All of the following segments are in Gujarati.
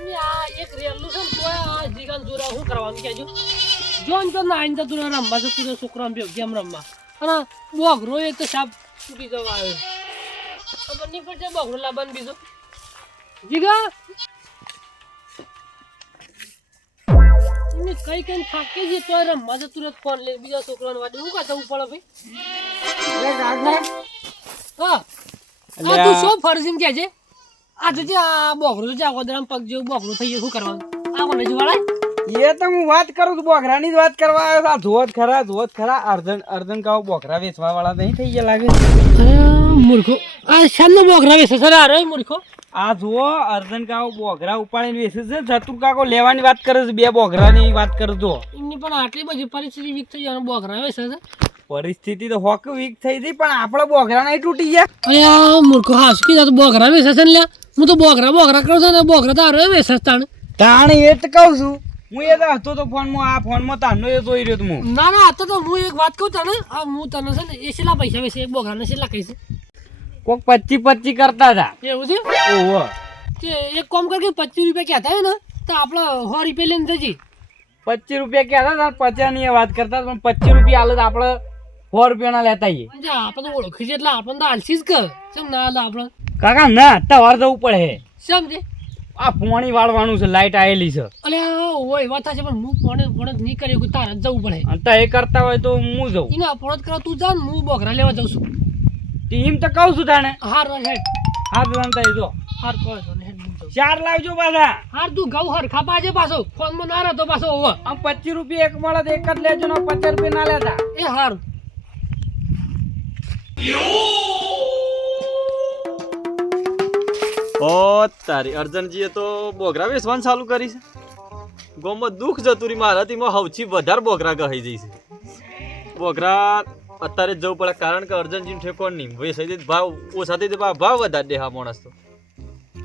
આ એક રેલું છે ને તોય આ જીગન જોરા શું કરવાનું કેજો જોન તો ના આઈને તો રમવા છે તું છોકરા બે ગેમ રમવા અને બોગરો એ તો સાપ તૂટી જવા આવ્યો ખબર નહીં પડશે બોગરો લાવવાનું બીજો જીગા એમને કઈ કઈ થાકી છે તોય રમવા છે તુરંત ફોન લે બીજા છોકરાને વાડે હું કાં જવું પડે ભાઈ હા આ તું શું ફરજીને કે છે આ તો જે આ બોગરો છે આ ગોદરામ પગ જેવું બોગરો થઈ ગયું શું કરવાનું આ કોને જોવાળા એ તો હું વાત કરું છું બોઘરાની જ વાત કરવા આવ્યો છું ધોત ખરા અર્ધન કાવ બોઘરા વેચવા વાળા નહીં થઈ ગયા લાગે મૂર્ખો આ શાનનો બોગરા વેચે સર આ રે મૂર્ખો આ જુઓ અર્ધન કાવ બોઘરા ઉપાડીને વેચે છે ચતુર કાકો લેવાની વાત કરે છે બે બોઘરાની વાત કરે જો એમની પણ આટલી બધી પરિસ્થિતિ વીક થઈ જવાનું બોગરા વેચે છે પરિસ્થિતિ તો હોક વીક થઈ હતી પણ આપણા બોઘરા નહીં તૂટી ગયા અયા મૂર્ખો હા શું કીધું બોગરા વેચે છે ને લ્યા હું તો બોગરા કરું છું ને બોગરા તો આ વેચે તાણ એ જ કહું છું હું એ તો હતો તો ફોનમાં તારનો એ જોઈ રહ્યો હું ના તો હું એક વાત કહું તને આ હું તને છે ને એ કેટલા પૈસા વેચે એક બોગરાને કેટલા કહીશ કોક 25 કરતા હતા એવું છે ઓહો કે એક કામ કર કે 25 રૂપિયા કહેતા હોય ને તો આપણે 100 રૂપિયા લઈને જજી 25 રૂપિયા કહેતા હતા 50 ની વાત કરતા પણ 25 રૂપિયા હાલત આપણે 100 રૂપિયાના લેતા આવીએ આપણે ઓળખી છે એટલે આપણને તો હાલશી જ કર કેમ ના હાલ આપણે કાકા ના તવાર જવું પડે સમજે આ પોણી વાળવાનું છે લાઈટ આવેલી છે અલે ઓય વાત છે પણ હું પોણે નહીં કર્યો કે તારે જવું પડે અને તો એ કરતા હોય તો હું જઉં એના પોણત કરવા તું જા ને હું બોગરા લેવા જાઉં છું એમ તો કહું છું તાણે હાર હેડ હા તો જો હાર કહો છો ને હેડ હું જાઉં ચાર લાવજો પાછા હાર તું ઘઉં હરખા પાજે પાછો ફોનમાં ના રહેતો પાછો હવે આમ 25 રૂપિયા એક મળે તો એક જ લેજો ને 50 રૂપિયા ના લેતા એ હારું ઓ તારી અર્જનજીએ તો બોગરા વેચવાનું ચાલુ કરી છે ગોમાં દુઃખ જતું મારાથીમાં સૌથી વધારે બોગરા ગહાઈ જઈ છે બોગરા અત્યારે જ જવું પડે કારણ કે અર્જનજીનું ઠેકોણ નહીં વેચાઈ દે ભાવ ઓછા થઈ દે ભાવ વધારે દે હા માણસ તો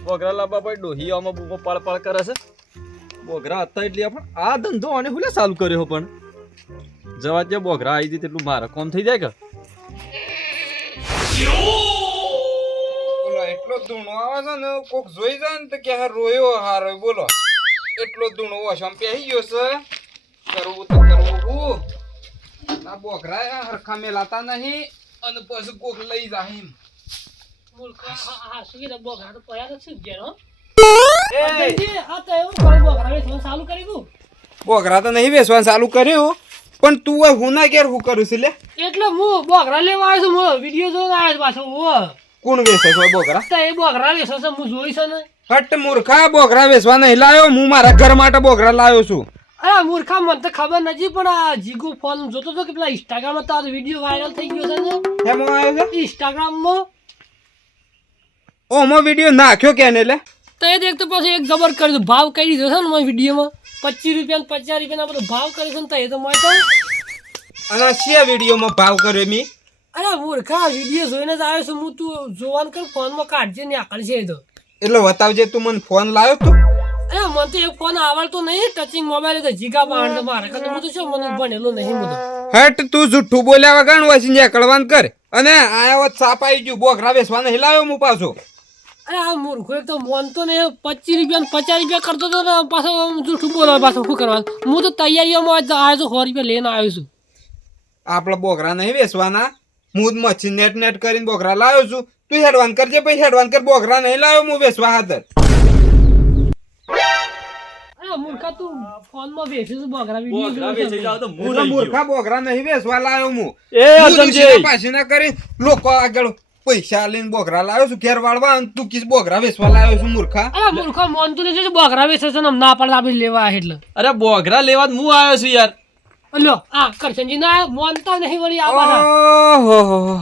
બોગરા લાવવા ભાઈ ડોહીઓમાં બૂમો પાળ કરે છે બોગરા અત્યારે એટલી પણ આ ધંધો અને હુલે ચાલુ કર્યો પણ જવા દે બોગરા આવી હતી તેટલું મારે કોમ થઈ જાય કે એટલો ધૂણો આવે છે ને કોક જોઈ જાય ને તો કે હા રોયો હારો બોલો એટલો ધૂણો ઓછો પહેરી ગયો છે કરવું તો કરવું હું ના બોકરા હરખા મેલાતા નહીં અને પછી કોક લઈ જાય એમ હા શું કીધું બોગરા તો પયા તો શું ગેરો આ તો એવું કરે બોગરા વેચવાનું ચાલુ કરી દઉં બોકરા તો નહીં વેચવાનું ચાલુ કર્યું પણ તું હવે હું ના ઘેર હું કરું છું લે એટલે હું બોગરા લેવા આવ્યો છું હું વિડીયો જોઈને આવ્યો પાછો હું કોણ વેચે છે બોકરા તો એ બોગરા વેચે છે હું જોઈ છે ને હટ મૂર્ખા બોકરા વેચવા નહીં લાવ્યો હું મારા ઘર માટે બોકરા લાવ્યો છું અરે મૂર્ખા મને તો ખબર નથી પણ આ જીગુ ફોન જોતો તો કે પેલા ઇન્સ્ટાગ્રામમાં તારો વિડીયો વાયરલ થઈ ગયો છે ને એમાં આવ્યો છે ઇન્સ્ટાગ્રામમાં ઓમો વિડીયો નાખ્યો કેને લે તો એ દેખ તો પછી એક જબર કરી ભાવ કરી દીધો છે ને મારી વિડીયોમાં 25 રૂપિયા 50 રૂપિયાના બધો ભાવ કરે છે ને તો એ તો મળે અને શિયા વિડીયોમાં ભાવ કર્યો મી અરે મૂર્ખા વિડીયો જોઈને જ આવ્યો છું હું તું જોવાનું કર ફોનમાં કાઢજે ને આકળ છે એ તો એટલે બતાવજે તું મને ફોન લાવ્યો તું અરે મને તો એક ફોન આવડતો નહીં ટચિંગ મોબાઈલ તો જીગા પાડ મારે કારણ હું તો શું મને ભણેલો નહીં બધો હટ તું જુઠ્ઠું બોલ્યા વગર વસીને એકળવાન કર અને આયા વત સાપ આવી ગયું બોકરા વેચવા નહીં લાવ્યો હું પાછો અરે આ મૂર્ખો એક તો મોનતો ને 25 રૂપિયા 50 રૂપિયા કરતો તો ને પાછો જૂઠું બોલાવે પાછો શું કરવાનું હું તો તૈયારીઓમાં આવ્યો છું 100 રૂપિયા લઈને આવ્યો છું આપણા બોકરા નહીં વેચવાના હું મચ્છી નેટ કરીને બોકરા લાવ્યો છું તું હેડવાન કરજે પછી હેડવાન કર બોકરા નહીં લાવ્યો હું વેચવા હાથર અરે મૂર્ખા તું ફોનમાં વેચે છે બોગરા બોગરા વેચી વિડીયો જાવ તો હું એટલે નહીં મૂર્ખા બોકરા નહીં વેચવા લાવ્યો હું એ અર્જનજી પાછી ના કરી લોકો આગળ પૈસા લઈને બોકરા લાવ્યો છું ઘેર વાળવા અને તું કીસ બોકરા વેચવા લાવ્યો છું મૂર્ખા અરે મૂર્ખા મોનતો ને બોગરા વેચે છે ને ના પડે આપણે લેવા એટલે અરે બોગરા લેવા હું આવ્યો છું યાર લ્યો આ કરશનજી ના મોનતા નહીં વળી આ પાછા ઓહો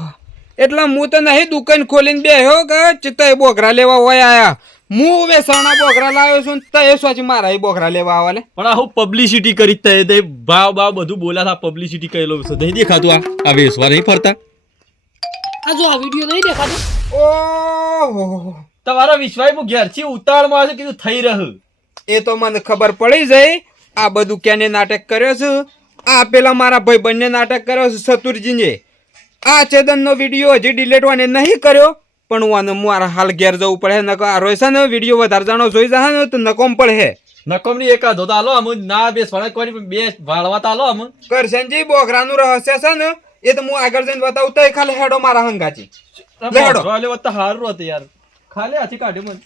એટલે હું તો નહીં દુકાન ખોલીને બેહ્યો કે ચિત્તા બોકરા લેવા હોય આયા હું વેસવણા બોકરા લાવ્યો છું તો એ સોચી મારા બોકરા લેવા આવા લે પણ આ હું પબ્લિસિટી કરી તે ભાવ બધું બોલ્યા હતા પબ્લિસિટી કરેલો છે નહીં દેખાતું આ વેસવા નહીં ફરતા આ જો આ વિડીયો નહીં દેખાતો ઓહો તમારો વિશ્વાસ હું ઘેરથી ઉતાવળમાં છે કીધું થઈ રહ્યું એ તો મને ખબર પડી જાય આ બધું કેને નાટક કર્યો છે આ પેલા મારા ભાઈ બંને નાટક કર્યો છે ચતુરજીને આ ચેદનનો વિડીયો હજી ડિલીટ વાને નહીં કર્યો પણ હું મારા હાલ ઘેર જવું પડે નકો આ રોય છે ને વિડીયો વધારે જાણો જોઈ જા ને તો નકોમ પડે નકોમની એકાદો તો આલો અમુ ના બેસવાના કોઈ બે વાળવા તો આલો અમુ કરશનજી બોગરાનું રહસ્ય છે ને એ તો હું આગળ જઈને બતાવું તો ખાલી હેડો મારા હંગાચી લેડો રોલે વત્તા હારું હતું યાર ખાલી હાથી કાઢ્યો મને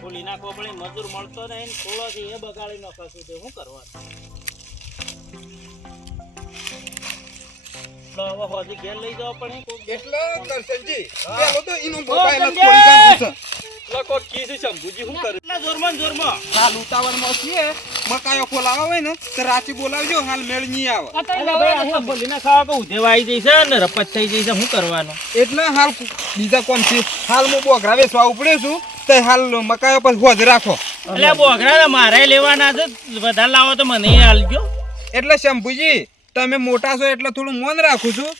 ખોલી નાખવો પડે મજૂર મળતો નહીં ખોલો છે એ બગાડી નાખશું તે શું કરવાનું હવે હોજી ઘેર લઈ જવા પડે એટલે કરશનજી પેલો તો ઈનો મોબાઈલ જ કોઈ કામ છે લકો કીસી શંભુજી શું કરે એટલા જોરમાં હાલ ઉતાવળમાં છીએ મકાયો ખોલાવા હોય ને તો રાચી બોલાવજો હાલ મેળ નહીં આવે ખોલી ના ખાવા કે ઉધેવા આવી જઈશે ને રપત થઈ જઈશે શું કરવાનું એટલે હાલ બીજા કોણ છે હાલ હું બોગરા વેચવા ઉપડે છું તો હાલ મકાયો પર હોજ રાખો એટલે બોઘરા મારે લેવાના છે વધારે લાવો તો મને હાલજો એટલે શંભુજી તમે મોટા છો એટલે થોડું મન રાખું છું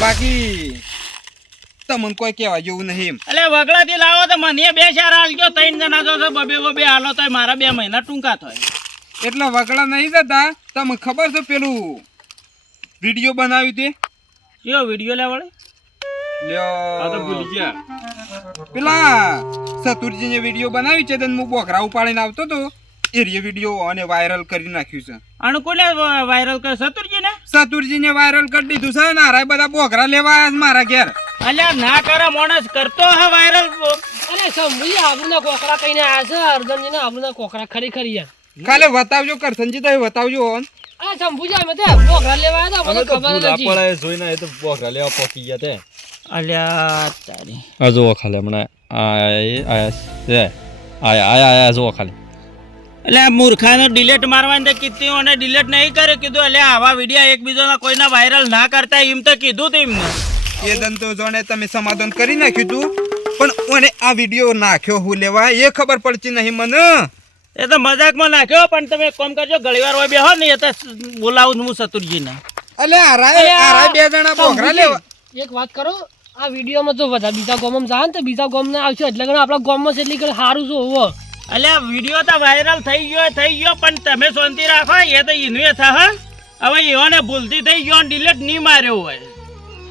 બાકી તમને કોઈ કહેવા જેવું નહીં એમ એટલે વગડાથી લાવો તો મને 2-4 હાલજો 3 જણા જો બબે હાલો તો મારા 2 મહિના ટૂંકા થાય એટલે વગડા નહીં જતા તમને ખબર છે પેલું વિડીયો બનાવ્યું તે કયો વિડીયો લેવાડે આ તો ભૂલી ગયા પેલા સતુરજીને વિડીયો બનાવ્યું છે હું બોકરા ઉપાડીને આવતો તો એ વિડીયો અને વાયરલ કરી નાખ્યું છે અને કોને વાયરલ કર સતુરજીને વાયરલ કરી દીધું છે ને હારા બધા બોકરા લેવા આવ્યા છે મારા ઘેર અલ્યા ના કરે માણસ કરતો હે વાયરલ અરે સમજી આબરૂના કોકરા કઈને આયા છે અર્જનજીના આબરૂના કોકરા ખરેખર યાર ખાલી બતાવજો કરથનજી તો બતાવજો આ શંભુજી અમે તો બોકરા લેવા આવ્યા અમે હતા તો મને ખબર ભૂલા નથી પડાય જોઈને એ તો બોકરા લેવા પહોંચી ગયા તે અલ્યા તારી આ જોવો ખાલી હમણાં આયા જોવો ખાલી એટલે મૂર્ખાને ડિલેટ મારવાની તો કીધી અને ડિલેટ નહીં કરે કીધું એટલે આવા વિડીયો એકબીજાના કોઈના વાયરલ ના કરતા એમ તો કીધું તું એમને એ દન તો જોને તમે સમાધાન કરી નાખ્યું તું પણ ઓને આ વિડીયો નાખ્યો હું લેવા એ ખબર પડતી નહીં મને એ તો મજાકમાં નાખ્યો પણ તમે એક કામ કરજો ઘણીવાર હોય બેહો ને એ તો બોલાવું હું સતુરજીને અલે આરાય બે જણા બોકરા લેવા એક વાત કરો આ વિડીયોમાં જો બધા બીજા ગામમાં જાય ને તો બીજા ગામના આવશે એટલે કે આપણા ગામમાં છે એટલી સારું છે હોવો એટલે વિડીયો તો વાયરલ થઈ ગયો પણ તમે શાંતિ રાખો એ તો એનું થા હવે એઓને ભૂલથી થઈ ગયો ડિલેટ નહીં માર્યો હોય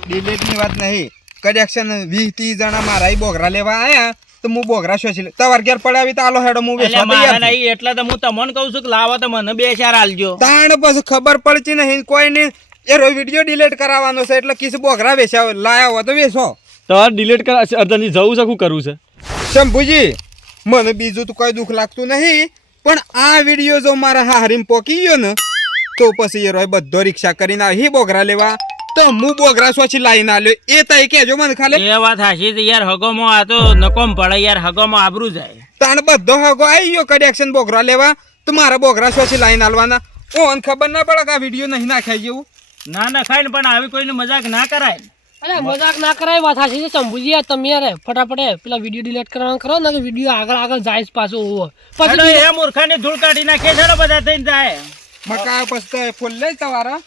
ડિલેટની વાત નહીં કનેક્શન 20-30 જણા મારા બોગરા લેવા આયા તો હું બોગરા શોષી તમાર ઘેર પડાવી તો આલો હેડો હું વેચવા તૈયાર છું. એટલે તો હું તમને કહું છું કે લાવો તો મને 2-4 આલજો તાણ પછી ખબર પડતી નહીં કોઈ નહીં એ વિડીયો ડિલીટ કરાવવાનો છે એટલે કિસ બોગરા વેચાવ લાયા હોય તો વેચો તમારે ડિલીટ કર અર્જનજી જવું છે શું કરવું છે શંભુજી મને બીજું તો કોઈ દુઃખ લાગતું નહીં પણ આ વિડીયો જો મારા હારીમ પોકી ગયો ને તો પછી એ રોય બધો રિક્ષા કરીને આવી બોગરા લેવા તો હું બોગરા સોચી લાઈને આલ્યો એ તઈ કેજો મને ખાલી એ વાત હાચી છે યાર હગોમાં આ તો નકોમ પડે યાર હગોમાં આબરૂ જાય તાણ બધો હગો આવી ગયો કનેક્શન બોગરા લેવા તો મારા બોગરા સોચી લાઈને આલવાના ઓન ખબર ના પડે કે આ વિડીયો નહીં નાખાય જેવું ના ખાય ને પણ આવી કોઈને મજાક ના કરાય અરે મજાક ના કરાય વાત સાચી છે શંભુજી યાર તમે યાર ફટાફટ પેલા વિડીયો ડિલીટ કરવાનું કરો ને કે વિડીયો આગળ જાય જ પાછો હોવો પછી એ મૂર્ખાને ધૂળ કાઢી નાખે છે ને બધા થઈને જાય મકા પછી ફૂલ લઈ તમારા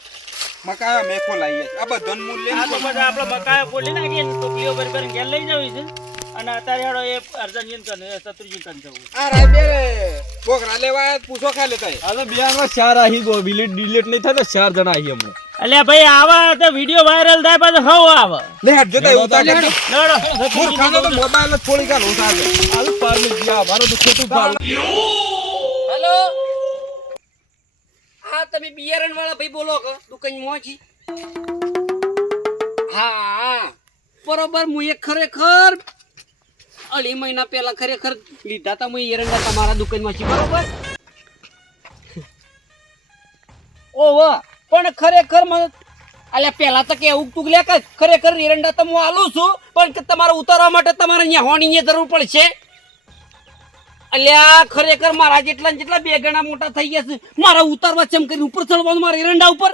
મકા મેં ફોલાઈ આ બધો મૂલ્ય આ તો બધા આપણે મકાઈ પોલી નાખીએ ને ટોપલીઓ ભરી ઘેર લઈ જવી છે અને અત્યારે હેડો એ અર્જનજીન કને શત્રુજીન કને જવું આ રાય બે બોગરા લેવા પૂછો ખાલી તઈ આ તો બિયારમાં 4 આહી ગો ડિલીટ નહીં થાય તો 4 જણા આહી હમણાં અલ્યા ભાઈ આવા તો વિડીયો વાયરલ થાય પાછો હવ આવે લે હટ જો તઈ ઉતાર લે લડો મૂર્ખાનો તો મોબાઈલ જ થોડી ગાલ ઉતાર આલુ પાર મે ગયા મારો તો ખોટું ભાવ હેલો હા તમે બિયારણ વાળા ભાઈ બોલો કે દુકાનમાં છી હા બરોબર હું એક ખરેખર અઢી મહિના પહેલા ખરેખર લીધા હતા હું એરંડા તમારા દુકાનમાં છી બરોબર ઓહો પણ ખરેખર મને અલ્યા પહેલા તો કેવું તું લે કે ખરેખર એરંડા તો હું આલું છું પણ કે તમારે ઉતારવા માટે તમારે અહીંયા હોણીની જરૂર પડશે અલ્યા ખરેખર મારા જેટલા ને જેટલા 2 ગણા મોટા થઈ ગયા છે મારા ઉતારવા ચમ કરીને ઉપર ચડવાનું મારા એરંડા ઉપર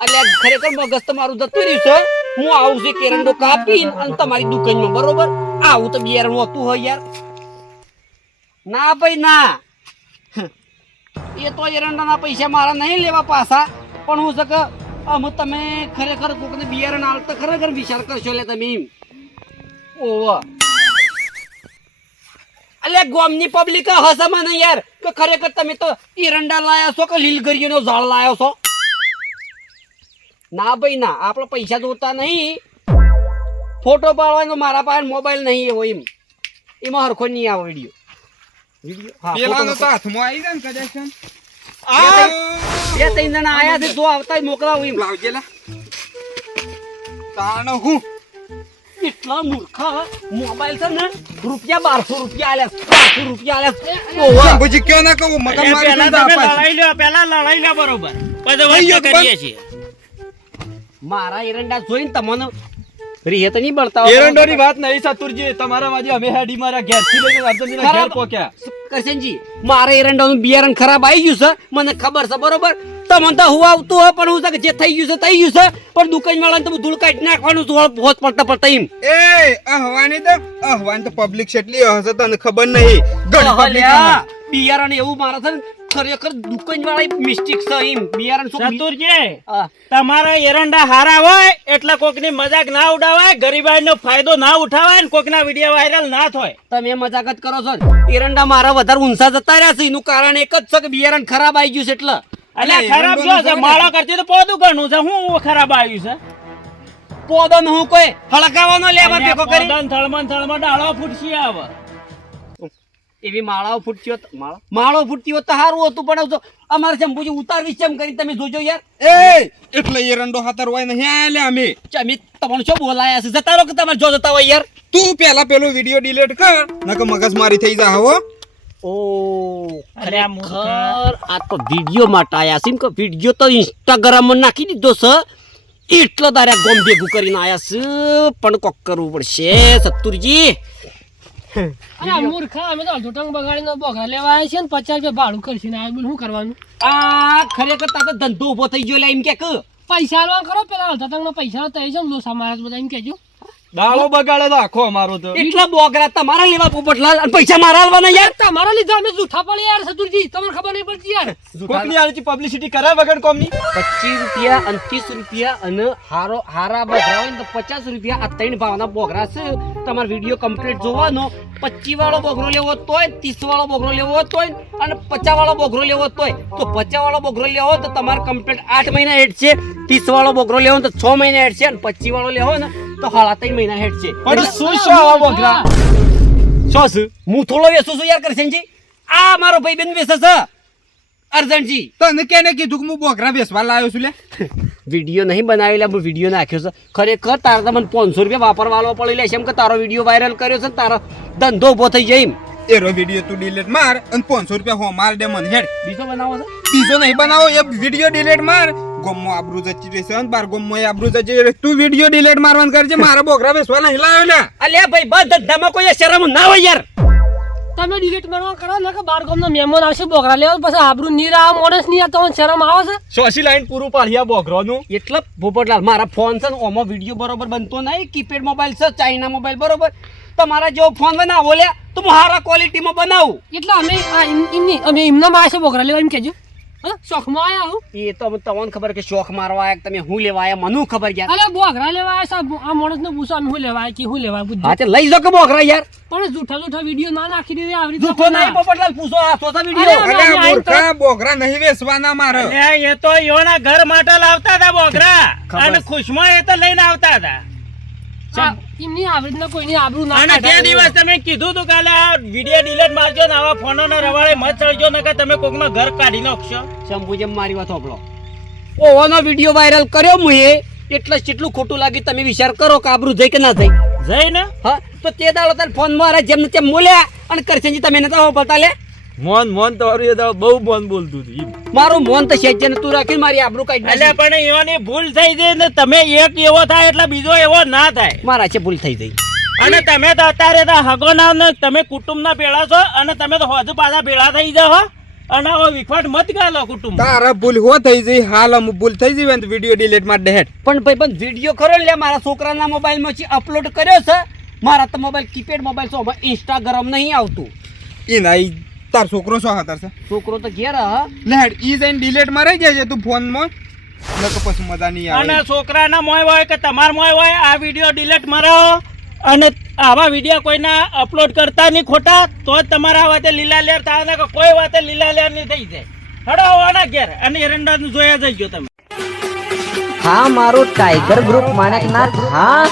અલ્યા ખરેખર મગજ તમારું જતું રહ્યું છે હું આવું છું એરંડો કાપી અને તમારી દુકાનમાં બરોબર આવું તો બિયારણ હોતું હોય યાર ના ભાઈ ના એ તો એરંડાના પૈસા મારા નહીં લેવા પાછા પણ હું શકે અમે તમે ખરેખર કોકને બિયારણ આલતા ખરેખર વિચાર કરશો લે તમે એમ ઓવા અલ્યા ગામની પબ્લિક હસમાં નહીં યાર કે ખરેખર તમે તો એરંડા લાયા છો કે લીલગરીનો ઝાડ લાયો છો ના ભાઈ ના આપણે પૈસા જોતા નહીં ફોટો પાડવાનો મારા પાસે મોબાઈલ નહીં એવો એમાં હરખો નહીં આવે વિડીયો હા પેલાનો તો હાથમાં આવી જાય ને કદાચ છે. બે ત્રણ જણા આયા છે જો આવતા જ મોકલાવું એમ લાવજે લા તાણ હું એટલા મૂર્ખા મોબાઈલ છે ને ₹1200 આલ્યા શંભુજી કયો ના કહું મગજ મારી પેલા દે તમે પાછી. લડાઈ લો બરોબર પછી ભાઈઓ, વાત કરીએ છીએ મારા એરંડા જોઈને તમને રીહે તો નહીં બળતા એરંડોની વાત નહીં ચતુરજી તમારા માજી અમે હેડી મારા ઘેરથી લઈને અર્જનજીના ઘેર પોક્યા કરશનજી મારા એરંડાનું બિયારણ ખરાબ આવી ગયું છે મને ખબર છે બરોબર તમને તો હું આવતું હોય પણ હું જે થઈ ગયું છે પણ દુકાન વાળાને તો ધૂળ કાઢી નાખવાનું છે હોત પડતા એમ એ અહવાની તો પબ્લિક કેટલી હશે તને ખબર નહીં ઘણી public અલ્યા, બિયારણ એવું મારા છે ને ખરેખર દુકાન વાળા મિસ્ટેક છે એમ બિયારણ શું ચતુરજી હા. તમારા એરંડા હારા હોય એટલે કોકની મજાક ના ઉડાવાય ગરીબાઈનો ફાયદો ના ઉઠાવાય ને કોકના વિડીયો વાયરલ ના થાય. તમે મજાક જ કરો છો ને. એરંડા મારા વધારે ઊંચા જતા રહ્યા છે એનું કારણ એક જ છે કે બિયારણ ખરાબ આવી ગયું છે એટલે એટલે ખરાબ જો છે માળા કરતી તો પોતું ઘણું છે હું ખરાબ આવ્યું છે પોદન હું કોઈ હળગાવાનો લેવા ભેગો કરી પોતાને થળમાં ડાળો ફૂટશી આવે એવી માળાઓ ફૂટતી હોત માળો ફૂટતી હોત તો સારું હતું પણ જો અમારે શંભુજી ઉતારવી છે એમ કરી તમે જોજો યાર એટલે એરંડો હાથર હોય નહીં આલ્યા અમે ચમી તમને શું બોલાયા છે જતા રહો કે તમારે જો જતા હોય યાર તું પેલા પેલો વિડિયો ડિલીટ કર નકર મગજ મારી થઈ જા હો ઓ અરે આ મૂર્ખ. ખરેખર આ તો વિડીયો માટે આયા છે એમ કે વિડીયો તો ઇન્સ્ટાગ્રામ માં નાખી દીધો છે એટલો તારે ગોમ ભેગું કરીને આયા છે પણ કોક કરવું પડશે સત્તુરજી અરે મૂર્ખા અમે તો અડધો ટંગ બગાડીને બોઘરા લેવા આવ્યા છે ને 50 રૂપિયા ભાડું કરશે ને આ શું કરવાનું આ ખરેખર તાતો ધંધો ઉભો થઈ ગયો લે એમ કે પૈસા આલવા કરો પેલા અડધા ટંગના પૈસા તઈ છે લોસા મારા બધા એમ કહેજો દાળો બગાડે તો આખો અમારો તો એટલા બોગરા તમારા લેવા પોપટલાલ અને પૈસા મારા આલવાના યાર તમારા લીધે અમે જૂઠા પડે યાર સતુરજી તમને ખબર નહીં પડતી યાર કોકની આની પબ્લિસિટી કરાય વગર કોમની 25 રૂપિયા અને 30 રૂપિયા અને હારા બોગરા હોય ને તો 50 રૂપિયા આ ત્રણ ભાવના બોગરા છે તમારો વિડીયો કમ્પ્લીટ જોવાનો 25 વાળો બોગરો લેવો તોય 30 વાળો બોગરો લેવો તોય અને 50 વાળો બોગરો લેવો તોય તો 50 વાળો બોગરો લેવો તો તમારે કમ્પ્લીટ 8 મહિના હેડ છે 30 વાળો બોગરો લેવો તો 6 મહિના હેડ છે અને 25 વાળો લેવો ને તો 3.5 મહિના હેડ છે પણ શું આવા બોગરા શું છે હું થોડો વેચું છું યાર કરશનજી આ મારો ભાઈ બેન વેચે છે અર્જનજી તને કેને કીધું કે હું બોકરા બેસવા લાવ્યો છું લે વિડીયો નહીં બનાવેલા હું વિડીયો નાખ્યો છે ખરેખર તારે તો મને 500 રૂપિયા વાપરવાનો પડી લે છે એમ કે તારો વિડીયો વાયરલ કર્યો છે ને તારો ધંધો ઉભો થઈ જાય એમ એરો વિડિયો તું ડિલીટ માર અને 500 રૂપિયા હો માર દે મને હેડ બીજો બનાવો છે બીજો નહીં બનાવો એ વિડિયો ડિલીટ માર ગોમો આબરૂ જતી રહેશે અને બાર ગોમો આબરૂ જતી રહે તું વિડિયો ડિલીટ મારવાનું કરજે મારા બોકરા બેસવા નહીં લાવ્યો લે અલ્યા ભાઈ બસ ધંધામાં કોઈ શરમ ના હોય યાર તમે ડિલીટ મારવા કરો ને કે બાર ગામના મહેમાન આવશે બોઘરા લેવા પછી આબરૂ નીર આ માણસ ની તમને શરમ આવે છે સોસી લાઈન પૂરું પાડ્યા બોગરોનું એટલે પોપટલાલ મારા ફોન છે ને ઓમાં વિડીયો બરોબર બનતો નહીં કીપેડ મોબાઈલ છે ચાઇના મોબાઈલ બરોબર તમારા જેવો ફોન બનાવો લે તો હું સારા ક્વોલિટીમાં બનાવું એટલે અમે આ અમે એમના માં આવશે બોઘરા લેવા એમ કહેજો હા શોખમાં આયા હું એ તો તમને ખબર કે શોખ મારવા આયા કે તમે હું લેવા આયા મને ખબર યાર અરે બોઘરા લેવા આવ્યા છે આ માણસ ને પૂછો અમે શું લેવા આવ્યા કે શું લેવા પૂછજો હા તે લઈ જાઓ કે બોકરા યાર પણ જૂઠા વિડીયો ના નાખી દે આવી જૂઠો નહીં પોપટલાલ પૂછો આ સોસા વિડીયો અરે, અરે મૂર્ખા બોકરા નહીં બેસવાના મારે અલ્યા, એ તો ઈઓના ઘર માટે લાવતા હતા બોગરા અને ખુશમાં એ તો લઈને આવતા હતા એમની આવડતના કોઈની આબરૂ ના અને તે કાઢાય. દિવસ તમે કીધું તું કાલે આ વિડીયો ડિલીટ મારજો ને આવા ફોનોના રવાડે મત ચડજો ને કે તમે કોકનો ઘર કાઢી નાખશો શંભુ જેમ મારી વાત સાંભળો ઓવાનો વિડીયો વાયરલ કર્યો મુએ એટલે જેટલું ખોટું લાગ્યું તમે વિચાર કરો કે આબરૂ જાય કે ના જાય જઈને હા તો તે દાડો તાર ફોન મારા જેમ ને તેમ બોલ્યા અને કરશનજી તમે નતા બતા લે મોન તમારું એ તો બહુ મોન બોલતું હતું મારું મોન તો શેજે ને તું રાખીને મારી આબરૂ કાઢી એટલે નાખી. પણ એવાની ભૂલ થઈ ગઈ ને તમે એક એવો થાય એટલે બીજો એવો ના થાય મારા છે ભૂલ થઈ ગઈ અને તમે તો અત્યારે તો હગો ના ને તમે કુટુંબના ભેળા છો અને તમે તો હજુ પાછા ભેળા થઈ જાઓ હો. અને હવે વિખવાટ મત ગાલો કુટુંબ તારા ભૂલ હો થઈ જઈ હાલ અમુક ભૂલ થઈ જઈ તો વિડિયો ડિલીટ માર દે હેડ પણ ભાઈ પણ વિડીયો ખરો લે મારા છોકરાના મોબાઈલમાંથી અપલોડ કર્યો છે મારા તો મોબાઈલ કીપેડ મોબાઈલ છે આમાં ઇન્સ્ટાગ્રામ નહીં આવતું ઈ નહીં તાર છોકરો શું હાતર છે છોકરો તો ઘેર હા લે હેડ ઈ જઈને ડિલીટ મારી જાય તું ફોન માં નકો પછી મજા નહીં અને આવે છોકરાના મોય હોય કે તમાર મોય હોય આ વિડીયો ડિલીટ મારો અને આવા વિડીયો કોઈના અપલોડ કરતા નહીં ખોટા તો જ તમારા વાતે લીલા લેર થાય ને કે કોઈ વાતે લીલા લેર નહીં થઈ જાય. હડો આવવાના ઘેર અને એરંડાનું જોયા જઈજો તમે. હા મારું ટાઈગર ગ્રુપ માણેકનાથ હા